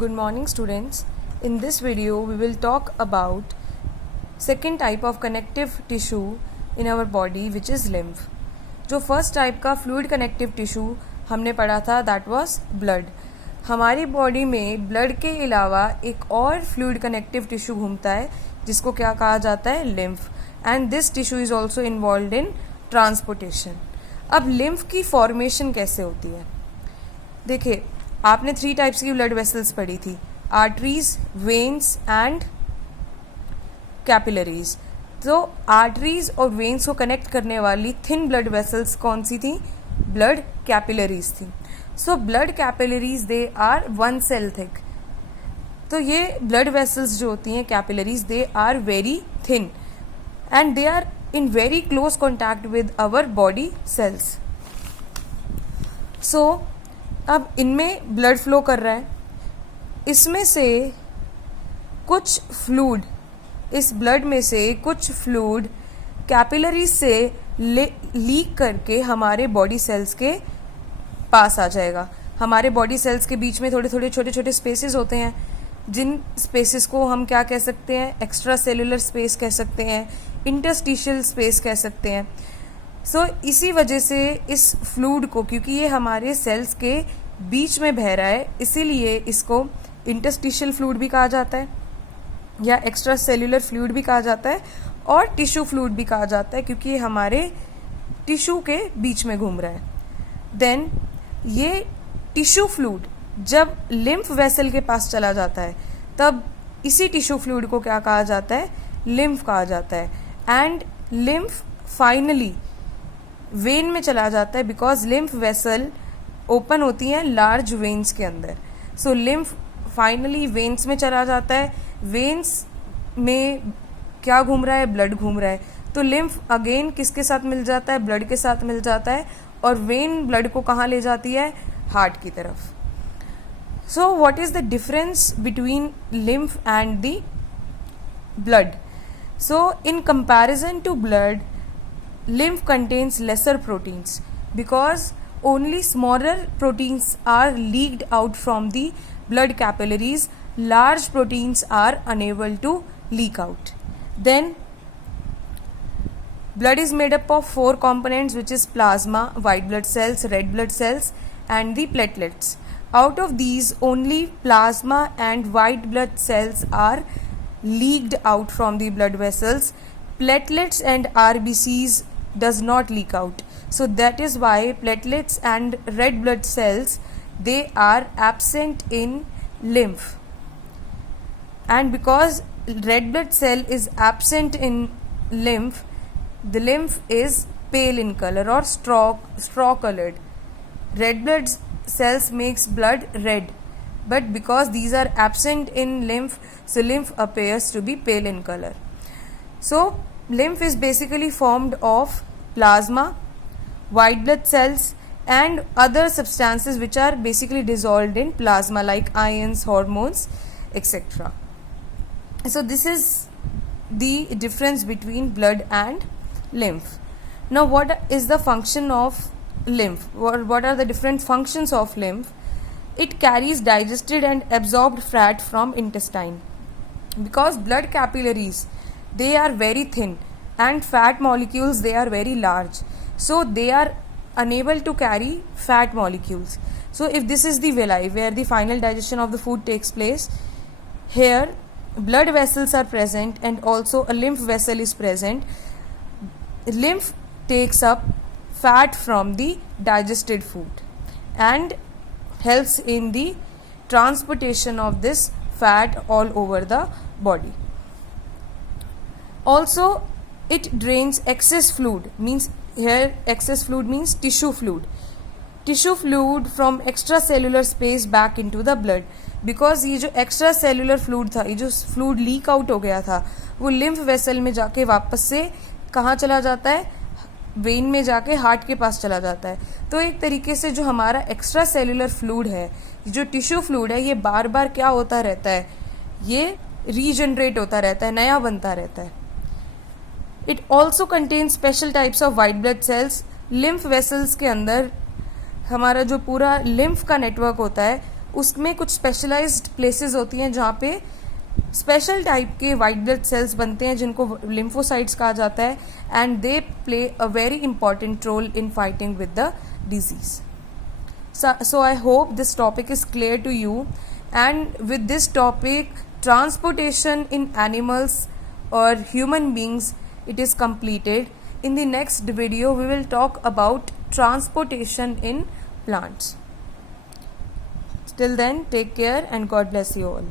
Good morning students. In this video we will talk about second type of connective tissue in our body which is lymph. जो first type का fluid connective tissue हमने पढ़ा था that was blood. हमारी body में blood के अलावा एक और फ्लूइड कनेक्टिव टिश्यू घूमता है जिसको क्या कहा जाता है, lymph. And this tissue is also involve in transportation. अब लिम्फ की फॉर्मेशन कैसे होती है? देखिए, आपने 3 टाइप्स की ब्लड वेसल्स पढ़ी थी, आर्टरीज, वेन्स एंड कैपिलरीज. तो आर्टरीज और वेन्स को कनेक्ट करने वाली थिन ब्लड वेसल्स कौन सी थी? ब्लड कैपिलरीज थी. So blood capillaries they are 1 cell thick. तो ये ब्लड वेसल्स जो होती हैं capillaries, they are very thin and they are in very close contact with our body cells. So अब इनमें ब्लड फ्लो कर रहा है, इसमें से कुछ फ्लूइड, इस ब्लड में से कुछ फ्लूइड कैपिलरीज से लीक करके हमारे बॉडी सेल्स के पास आ जाएगा. हमारे बॉडी सेल्स के बीच में थोड़े थोड़े छोटे छोटे स्पेसेस होते हैं, जिन स्पेसेस को हम क्या कह सकते हैं, एक्स्ट्रा सेलुलर स्पेस कह सकते हैं, इंटरस्टिशियल स्पेस कह सकते हैं. सो इसी वजह से इस फ्लूइड को, क्योंकि ये हमारे सेल्स के बीच में बह रहा है, इसीलिए इसको इंटरस्टिशियल फ्लूइड भी कहा जाता है या एक्स्ट्रा सेल्युलर फ्लूइड भी कहा जाता है और टिश्यू फ्लूइड भी कहा जाता है, क्योंकि ये हमारे टिश्यू के बीच में घूम रहा है. देन ये टिश्यू फ्लूइड जब लिम्फ वेसल के पास चला जाता है तब इसी टिश्यू फ्लूइड को क्या कहा जाता है, लिम्फ कहा जाता है. एंड लिम्फ फाइनली वेन में चला जाता है, बिकॉज लिम्फ वेसल ओपन होती हैं लार्ज वेन्स के अंदर. सो लिम्फ फाइनली वेन्स में चला जाता है. वेन्स में क्या घूम रहा है, ब्लड घूम रहा है. तो लिम्फ अगेन किसके साथ मिल जाता है, ब्लड के साथ मिल जाता है, और वेन ब्लड को कहाँ ले जाती है, हार्ट की तरफ. So what is the difference between lymph and the blood? So in comparison to blood, lymph contains lesser proteins because only smaller proteins are leaked out from the blood capillaries. Large proteins are unable to leak out. Then blood is made up of 4 components, which is plasma, white blood cells, red blood cells and the platelets. Out of these, only plasma and white blood cells are leaked out from the blood vessels. Platelets and RBCs does not leak out. So that is why platelets and red blood cells, they are absent in lymph. And because red blood cell is absent in lymph, the lymph is pale in color or straw colored. Red blood cells makes blood red, but because these are absent in lymph, so lymph appears to be pale in color. So lymph is basically formed of plasma, white blood cells and other substances which are basically dissolved in plasma like ions, hormones, etc. So this is the difference between blood and lymph. Now what is the function of lymph? What are the different functions of lymph? It carries digested and absorbed fat from intestine. Because blood capillaries, they are very thin and fat molecules, they are very large, so they are unable to carry fat molecules. So if this is the villi where the final digestion of the food takes place, here blood vessels are present and also a lymph vessel is present. Lymph takes up fat from the digested food and helps in the transportation of this fat all over the body. Also it drains excess fluid, means here excess fluid means tissue fluid from extracellular space back into the blood. because ये जो extra cellular fluid था, ये जो fluid leak out हो गया था, वो lymph vessel में जाके वापस से कहाँ चला जाता है, वेन में जाके हार्ट के पास चला जाता है. तो एक तरीके से जो हमारा एक्स्ट्रा सेलुलर फ्लूइड है, जो टिश्यू फ्लूइड है, ये बार बार क्या होता रहता है, ये रीजनरेट होता रहता है, नया बनता रहता है. It also contain special types of white blood sales. Lymph vessels के अंदर हमारा जो पूरा लिम्फ का नेटवर्क होता है उसमें कुछ स्पेशलाइज्ड प्लेसेस होती हैं जहाँ पे स्पेशल टाइप के वाइट ब्लड सेल्स बनते हैं जिनको लिम्फोसाइट्स कहा जाता है, and they play a very important role in fighting with the disease. So I hope this topic is clear to you, and with this topic, transportation in animals or human beings, it is completed. In the next video we will talk about transportation in plants. Till then, take care and God bless you all.